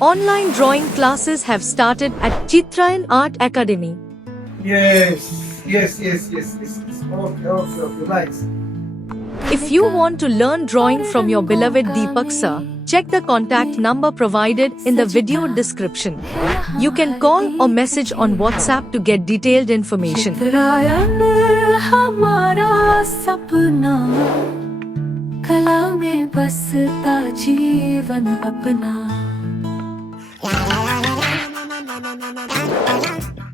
Online drawing classes have started at Chitrayan Art Academy. Yes. Okay. Nice. If you want to learn drawing from your beloved Deepak sir, check the contact number provided in the video description. You can call or message on WhatsApp to get detailed information. चित्रायन हमारा सपना कला में बसता जीवन अपना.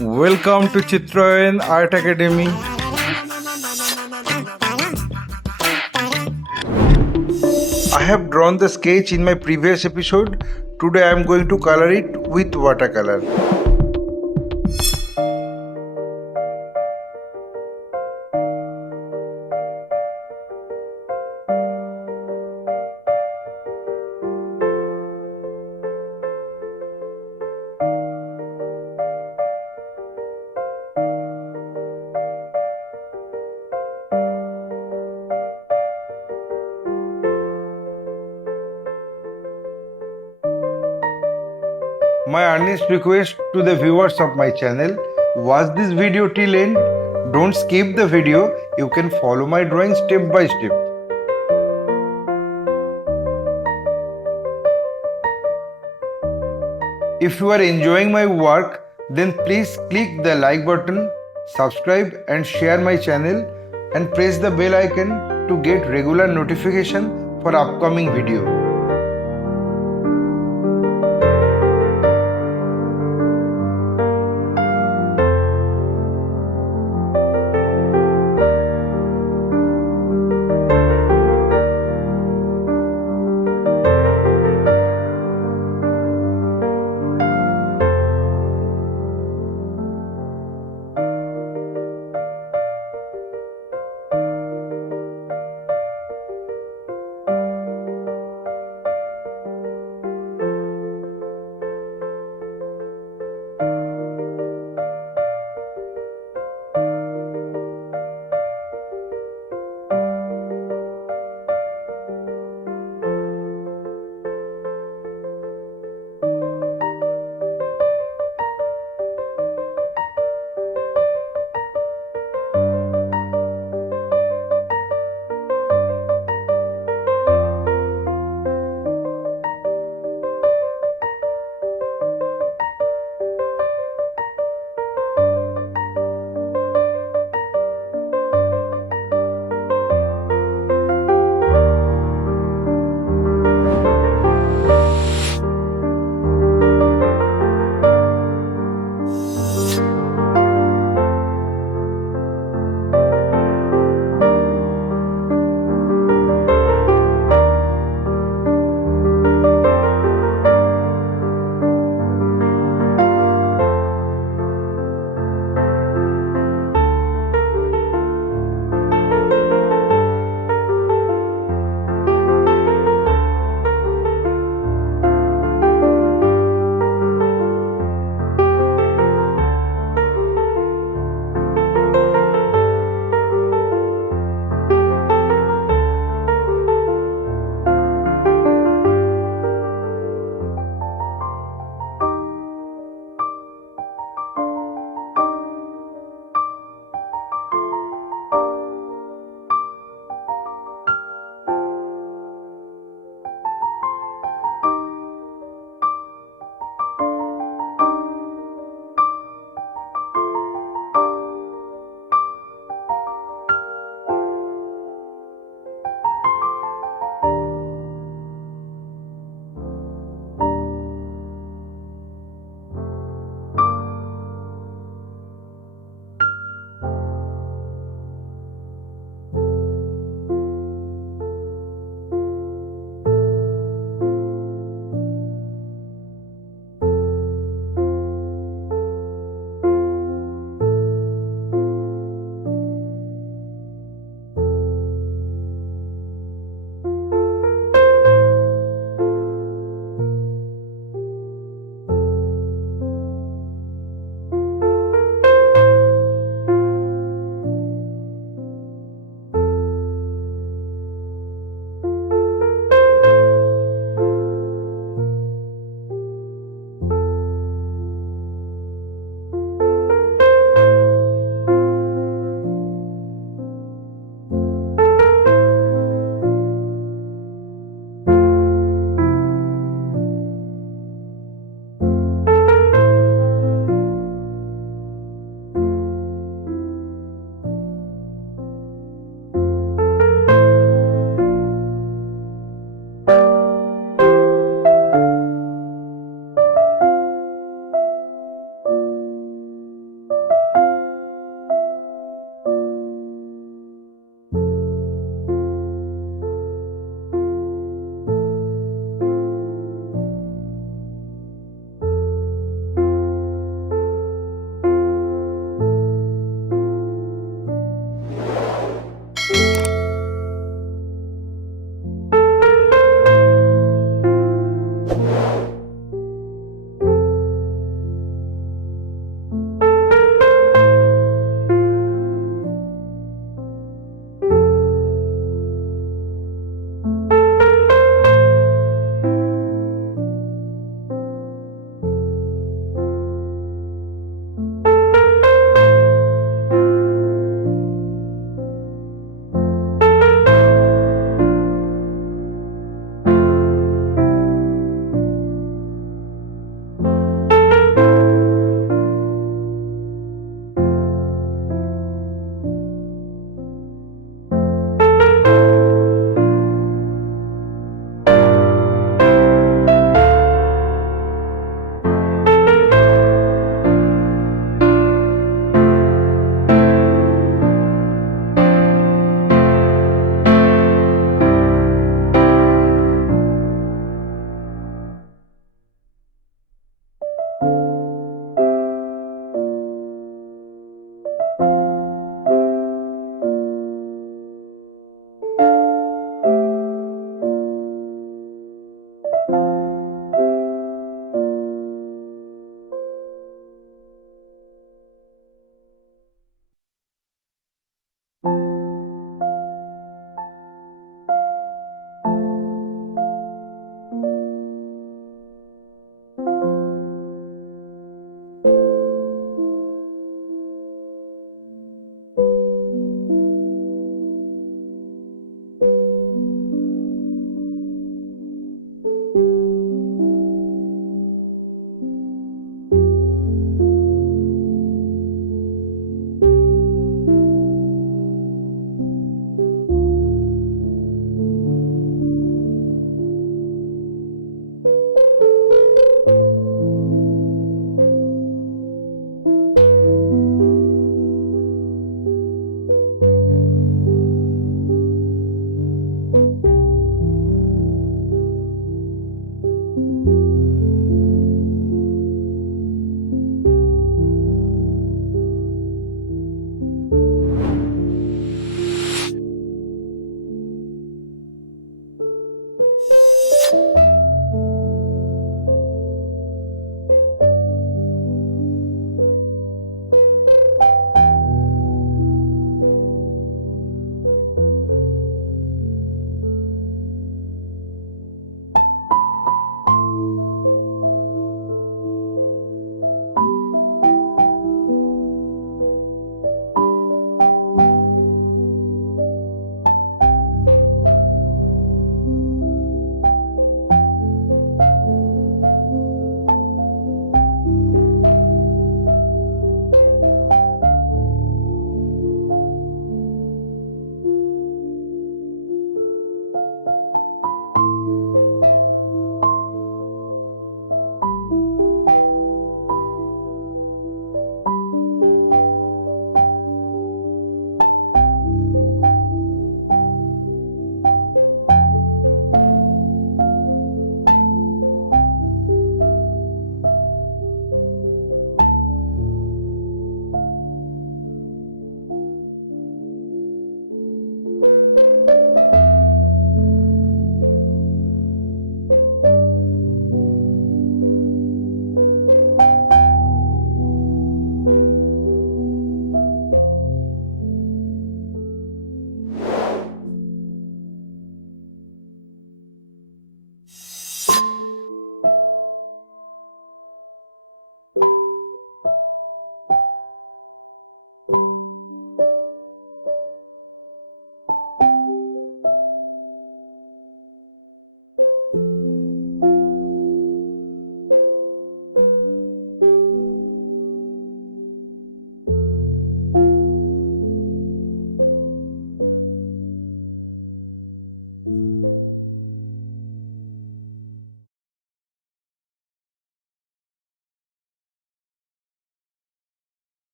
Welcome to Chitrayan Art Academy. I have drawn the sketch in my previous episode. Today I am going to color it with watercolor. My earnest request to the viewers of my channel, watch this video till end. Don't skip the video. You can follow my drawing step by step. If you are enjoying my work, then please click the like button, subscribe and share my channel and press the bell icon to get regular notification for upcoming video.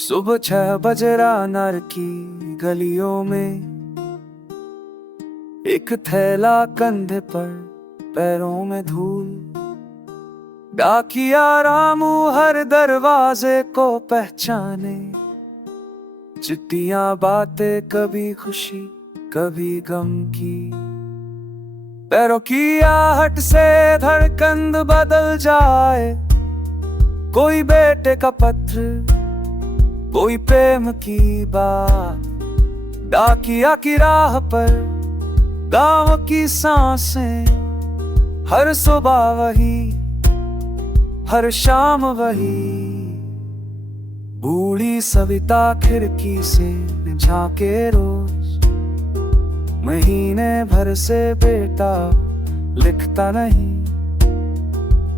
सुबह 6 बजे रानार की गलियों में एक थैला कंधे पर, पैरों में धूल। डाकिया रामू हर दरवाजे को पहचाने, चिट्ठियां बातें कभी खुशी कभी गम की। पैरों की आहट से धड़कन बदल जाए, कोई बेटे का पत्र कोई प्रेम की बात। डाकिया की राह पर गांव की सांसें, हर सुबह वही हर शाम वही। बूढ़ी सविता खिड़की से झांके रोज, महीने भर से बेटा लिखता नहीं।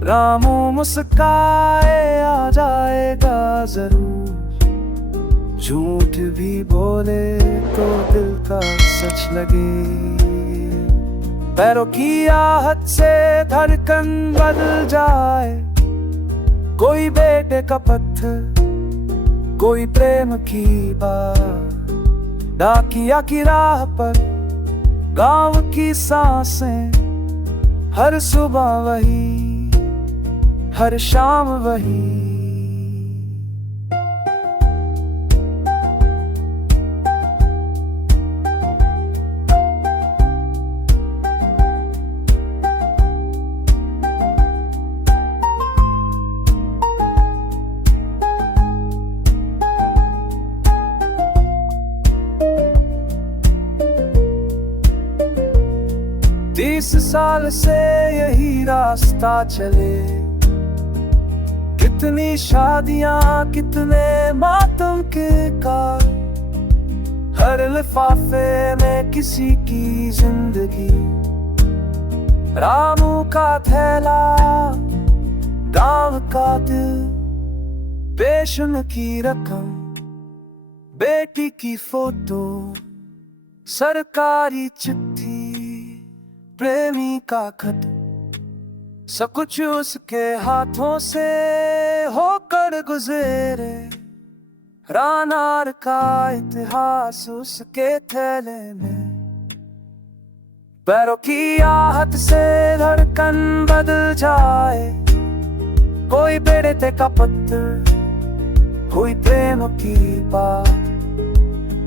रामू मुस्काए आ जाएगा जरूर, झूठ भी बोले तो दिल का सच लगे। पैरों की आहट से धड़कन बदल जाए, कोई बेटे का पत्थर, कोई प्रेम की बात। डाकिया की राह पर गांव की सांसें, हर सुबह वही, हर शाम वही। तीस साल से यही रास्ता चले, कितनी शादियां, कितने मातम के कार, हर लिफाफे में किसी की जिंदगी। रामू का थैला, गांव का दिल, पेशन की रकम, बेटी की फोटो, सरकारी चिट्ठी, प्रेमी का खत, सब कुछ उसके हाथों से होकर गुजरे। रानार का इतिहास उसके थैले में, पैरों की आहट से धड़कन बदल जाए, कोई बेटे का पत्थर, कोई प्रेम की बात।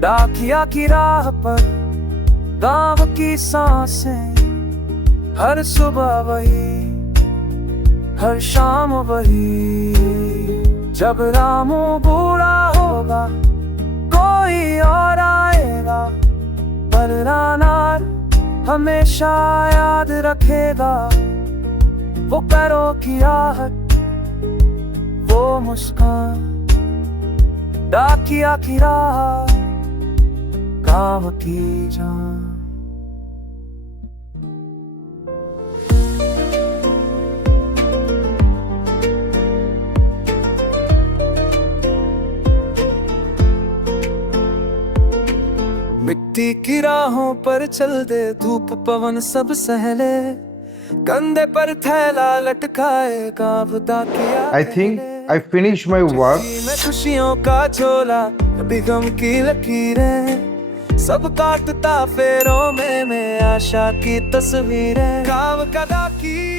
डाकिया की राह पर गांव की सांसें, हर सुबह वही, हर शाम वही। जब रामू बूढ़ा होगा कोई और आएगा, पर रानार हमेशा याद रखेगा। वो पैरों की आहट, वो मुस्कान, डाकिया की राह, गांव की जान। मिट्टी की राहों पर चल दे, धूप पवन सब सहले, कंधे पर थैला लटकाए गांव डाकिया। I think I finished my work. में खुशियों का झोला, अभी गम की लकीरें, सब काटता फेरों में आशा की तस्वीरें। गांव का डाकिया